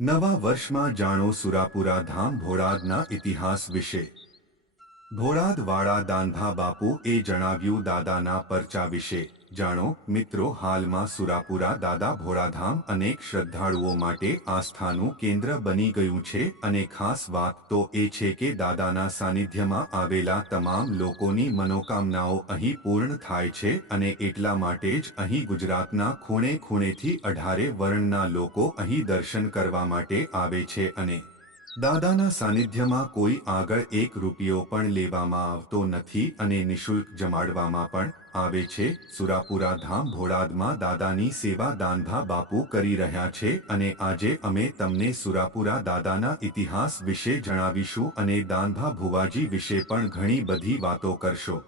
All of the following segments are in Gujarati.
નવા વર્ષમાં જાણો સુરાપુરા ધામ ભોળાદના ઇતિહાસ વિશે। ભોળાદવાળા દાનભા બાપુ એ જણાવ્યું દાદાના પરચા વિશે જાણો। મિત્રો, હાલમાં સુરાપુરા દાદા ભોળાધામ અનેક શ્રદ્ધાળુઓ માટે આસ્થાનું કેન્દ્ર બની ગયું છે અને ખાસ વાત તો એ છે કે દાદાના સાનિધ્યમાં આવેલા તમામ લોકોની મનોકામનાઓ અહીં પૂર્ણ થાય છે અને એટલા માટે જ અહીં ગુજરાતના ખૂણે ખૂણેથી 18 વર્ણના લોકો અહીં દર્શન કરવા માટે આવે છે અને દાદાના સાનિધ્યમાં કોઈ આગળ એક રૂપિયો પણ લેવામાં આવતો નથી અને નિઃશુલ્ક જમાડવામાં પણ આવે છે। સુરાપુરા ધામ ભોળાદમાં દાદાની સેવા દાનભા બાપુ કરી રહ્યા છે અને આજે અમે તમને સુરાપુરા દાદાના ઇતિહાસ વિશે જણાવીશું અને દાનભા ભુવાજી વિશે પણ ઘણી બધી વાતો કરશો।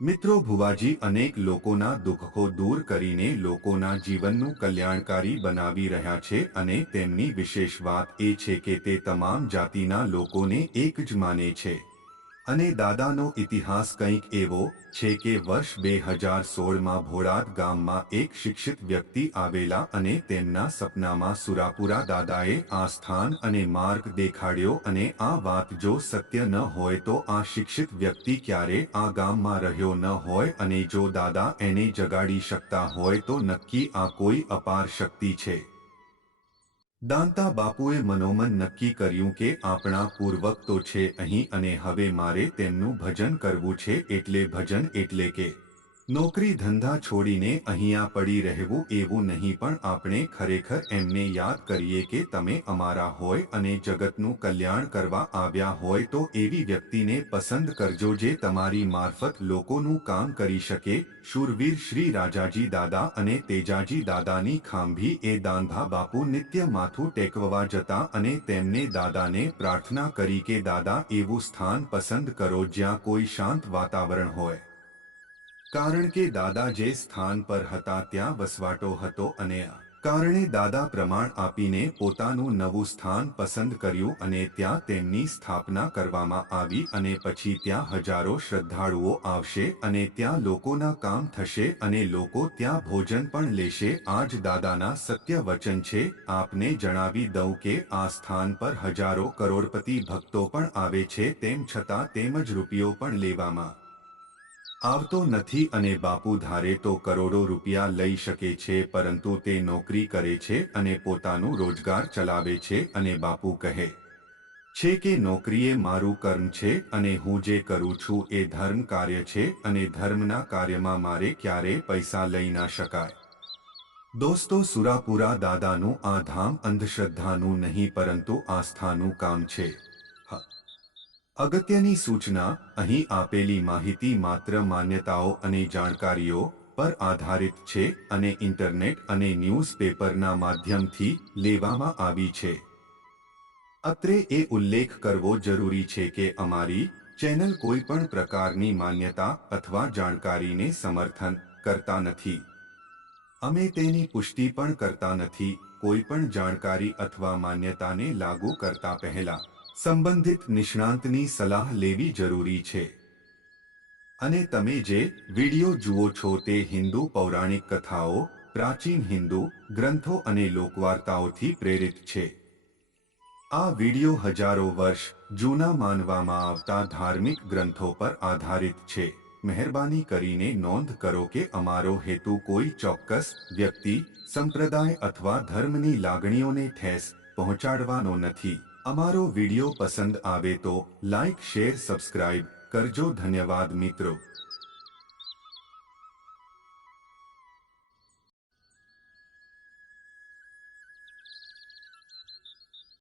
મિત્રો, ભુવાજી અનેક લોકોના દુઃખો દૂર કરીને લોકોના જીવનનું કલ્યાણકારી બનાવી રહ્યા છે અને તેમની વિશેષ વાત એ છે કે તે તમામ જાતિના લોકોને એક જ માને છે અને દાદાનો ઇતિહાસ કંઈક એવો છે કે વર્ષ 2016માં ભોળાદ ગામમાં એક શિક્ષિત વ્યક્તિ આવેલા અને તેમના સપનામાં સુરાપુરા દાદાએ આ સ્થાન અને માર્ગ દેખાડ્યો અને આ વાત જો સત્ય ન હોય તો આ શિક્ષિત વ્યક્તિ ક્યારે આ ગામમાં રહ્યો ન હોય અને જો દાદા એને જગાડી શકતા હોય તો નક્કી આ કોઈ અપાર શક્તિ છે। દાંતા બાપુએ મનોમન નક્કી કર્યું કે આપણા પૂર્વક તો છે અહીં અને હવે મારે તેમનું ભજન કરવું છે। એટલે ભજન એટલે કે નોકરી ધંધા છોડીને અહીંયા પડી રહેવું એવું નહીં, પણ આપણે ખરેખર એમને યાદ કરીએ કે તમે અમારા હોય અને જગતનું કલ્યાણ કરવા આવ્યા હોય તો એવી વ્યક્તિને પસંદ કરજો જે તમારી મારફત લોકોનું કામ કરી શકે। શૂરવીર શ્રી રાજાજી દાદા અને તેજાજી દાદાની ખાંભી એ દાનભા બાપુ નિત્ય માથું ટેકવવા જતા અને તેમને દાદાને પ્રાર્થના કરી કે દાદા એવું સ્થાન પસંદ કરો જ્યાં કોઈ શાંત વાતાવરણ હોય, કારણ કે દાદા જે સ્થાન પર હતા ત્યાં વસવાટો હતો અને આ કારણે દાદા પ્રમાણ આપીને પોતાનું નવું સ્થાન પસંદ કર્યું અને ત્યાં તેમની સ્થાપના કરવામાં આવી અને પછી ત્યાં હજારો શ્રદ્ધાળુઓ આવશે અને ત્યાં લોકોના કામ થશે અને લોકો ત્યાં ભોજન પણ લેશે। આ જ દાદાના સત્ય વચન છે। આપને જણાવી દઉં કે આ સ્થાન પર હજારો કરોડપતિ ભક્તો પણ આવે છે, તેમ છતાં તેમ જ રૂપિયો પણ લેવામાં આવતો નથી અને બાપુ ધારે તો કરોડો રૂપિયા લઈ શકે છે, પરંતુ તે નોકરી કરે છે અને પોતાનું રોજગાર ચલાવે છે અને બાપુ કહે છે કે નોકરી એ મારું કર્મ છે અને હું જે કરું છું એ ધર્મ કાર્ય છે અને ધર્મના કાર્યમાં મારે ક્યારેય પૈસા લઈ ના શકાય। દોસ્તો, સુરાપુરા દાદાનું આ ધામ અંધશ્રદ્ધાનું નહીં પરંતુ આસ્થાનું કામ છે। અગત્યની સૂચના, અહીં આપેલી માહિતી માત્ર માન્યતાઓ અને જાણકારીઓ પર આધારિત છે અને ઇન્ટરનેટ અને ન્યૂઝપેપરના માધ્યમથી લેવામાં આવી છે। અત્રે એ ઉલ્લેખ કરવો જરૂરી છે કે અમારી ચેનલ કોઈ પણ પ્રકારની માન્યતા અથવા જાણકારીને સમર્થન કરતા નથી। અમે તેની પુષ્ટિ પણ કરતા નથી। કોઈ પણ જાણકારી અથવા માન્યતાને લાગુ કરતા પહેલા સંબંધિત નિષ્ણાંતની સલાહ લેવી જરૂરી છે। અને તમે જે વિડિયો જુઓ છો તે હિન્દુ પૌરાણિક કથાઓ, પ્રાચીન હિન્દુ ગ્રંથો અને લોકવાર્તાઓથી પ્રેરિત છે। આ વિડિયો હજારો વર્ષ જૂના માનવામાં આવતા ધાર્મિક ગ્રંથો પર આધારિત છે। મહેરબાની કરીને નોંધ કરો કે અમારો હેતુ કોઈ ચોક્કસ વ્યક્તિ, સંપ્રદાય અથવા ધર્મની લાગણીઓને ઠેસ પહોંચાડવાનો નથી। અમારો વિડિયો પસંદ આવે તો લાઇક, શેર, સબસ્ક્રાઇબ કરજો। ધન્યવાદ મિત્રો।